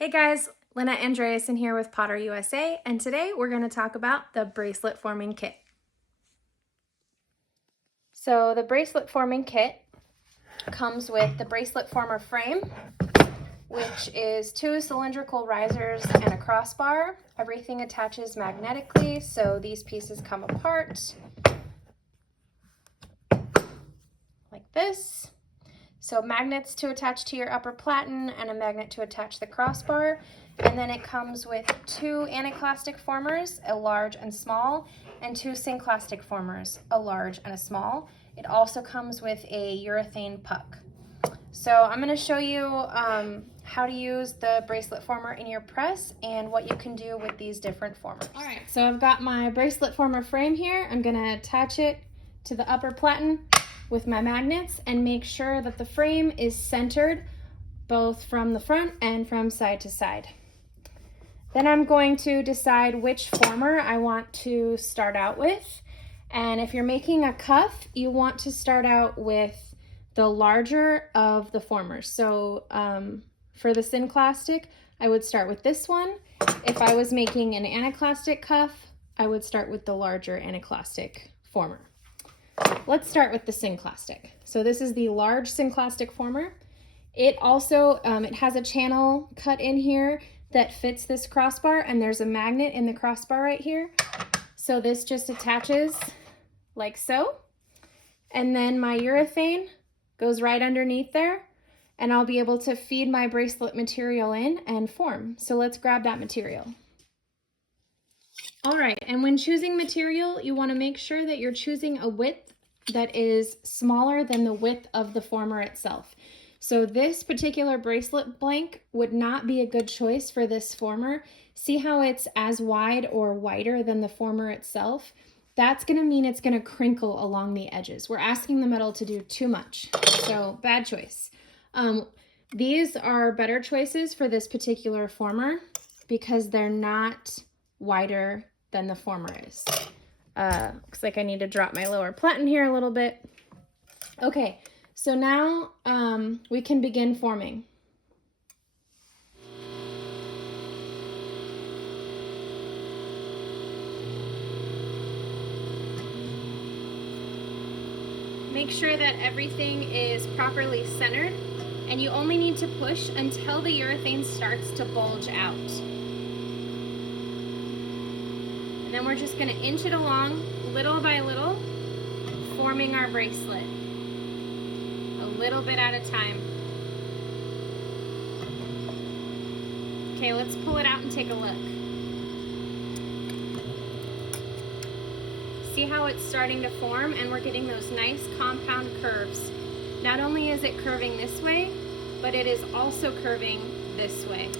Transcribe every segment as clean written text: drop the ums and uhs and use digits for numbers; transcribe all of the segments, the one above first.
Hey guys, Lynette Andreasen here with Potter USA, and today we're going to talk about the bracelet forming kit. So the bracelet forming kit comes with the bracelet former frame, which is 2 cylindrical risers and a crossbar. Everything attaches magnetically, so these pieces come apart like this. So magnets to attach to your upper platen and a magnet to attach the crossbar. And then it comes with 2 Anticlastic formers, a large and small, and 2 Synclastic formers, a large and a small. It also comes with a urethane puck. So I'm going to show you how to use the bracelet former in your press and what you can do with these different formers. All right, so I've got my bracelet former frame here. I'm going to attach it to the upper platen with my magnets and make sure that the frame is centered both from the front and from side to side. Then I'm going to decide which former I want to start out with. And if you're making a cuff, you want to start out with the larger of the formers. So for the Synclastic, I would start with this one. If I was making an Anticlastic cuff, I would start with the larger Anticlastic former. Let's start with the Synclastic. So this is the large Synclastic former. It also, it has a channel cut in here that fits this crossbar, and there's a magnet in the crossbar right here. So this just attaches like so. And then my urethane goes right underneath there, and I'll be able to feed my bracelet material in and form. So let's grab that material. All right, and when choosing material, you want to make sure that you're choosing a width that is smaller than the width of the former itself. So this particular bracelet blank would not be a good choice for this former. See how it's as wide or wider than the former itself? That's going to mean it's going to crinkle along the edges. We're asking the metal to do too much, so bad choice. These are better choices for this particular former because they're not wider than the former is. Looks like I need to drop my lower platen here a little bit. Okay, so now we can begin forming. Make sure that everything is properly centered, and you only need to push until the urethane starts to bulge out. And then we're just going to inch it along little by little, forming our bracelet, a little bit at a time. Okay, let's pull it out and take a look. See how it's starting to form, and we're getting those nice compound curves. Not only is it curving this way, but it is also curving this way.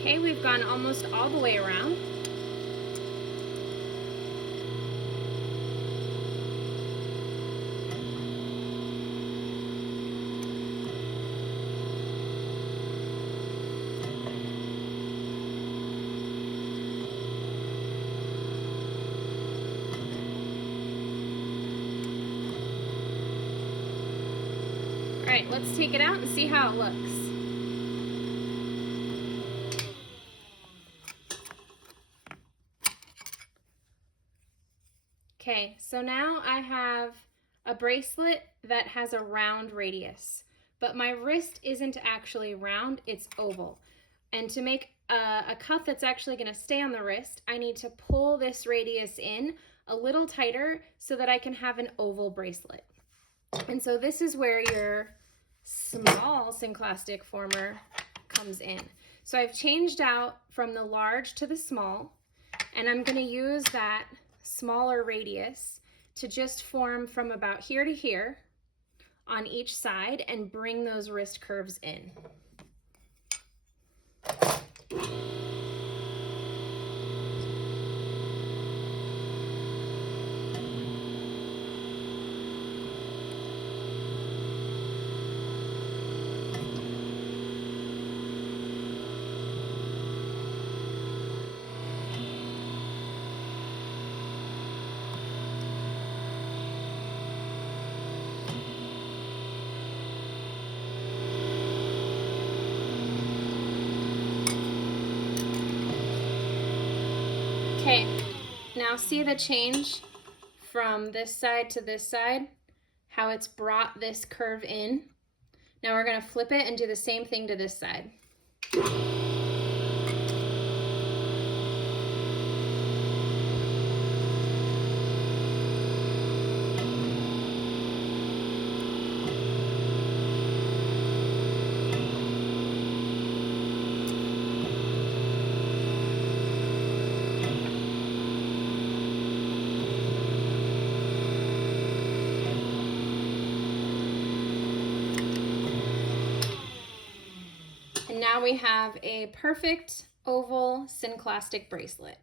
Okay, we've gone almost all the way around. All right, let's take it out and see how it looks. Okay, so now I have a bracelet that has a round radius, but my wrist isn't actually round, it's oval. And to make a cuff that's actually going to stay on the wrist, I need to pull this radius in a little tighter so that I can have an oval bracelet. And so this is where your small Synclastic former comes in. So I've changed out from the large to the small, and I'm going to use that smaller radius to just form from about here to here on each side and bring those wrist curves in. Okay, now see the change from this side to this side, how it's brought this curve in. Now we're going to flip it and do the same thing to this side. And now we have a perfect oval Synclastic bracelet.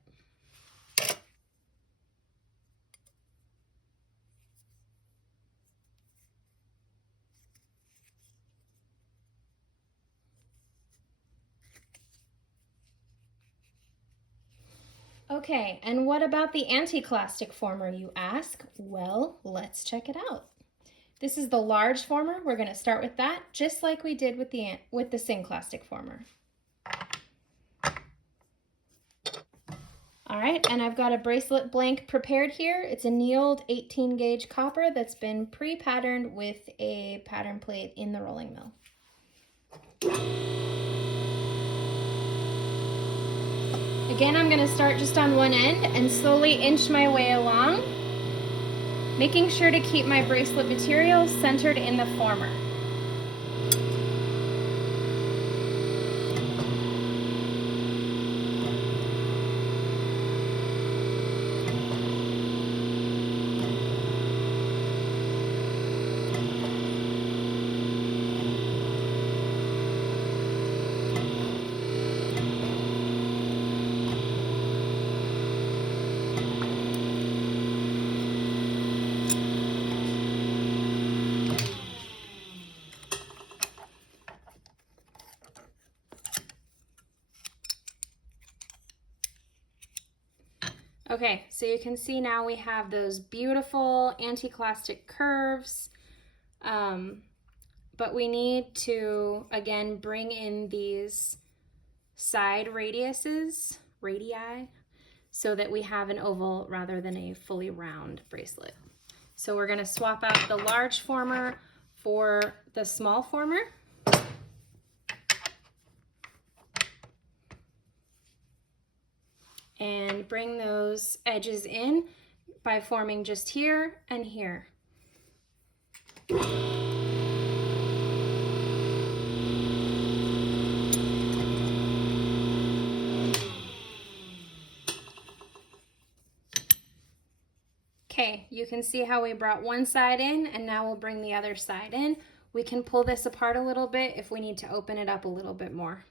Okay, and what about the Anticlastic former, you ask? Well, let's check it out. This is the large former. We're going to start with that, just like we did with the Synclastic former. All right, and I've got a bracelet blank prepared here. It's a annealed 18 gauge copper that's been pre-patterned with a pattern plate in the rolling mill. Again, I'm going to start just on one end and slowly inch my way along, making sure to keep my bracelet material centered in the former. Okay, so you can see now we have those beautiful Anticlastic curves, but we need to, again, bring in these side radii, so that we have an oval rather than a fully round bracelet. So we're going to swap out the large former for the small former. And bring those edges in by forming just here and here. Okay, you can see how we brought one side in, and now we'll bring the other side in. We can pull this apart a little bit if we need to open it up a little bit more.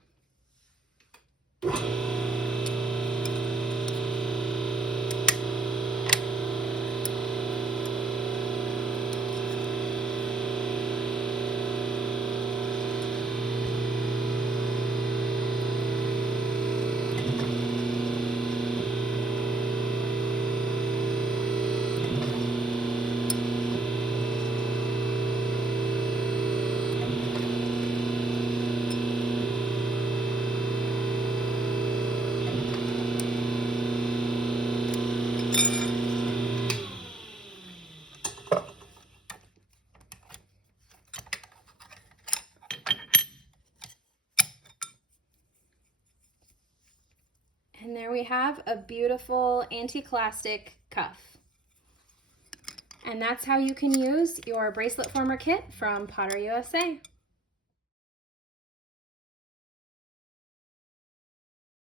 And there we have a beautiful Anticlastic cuff. And that's how you can use your bracelet former kit from Potter USA.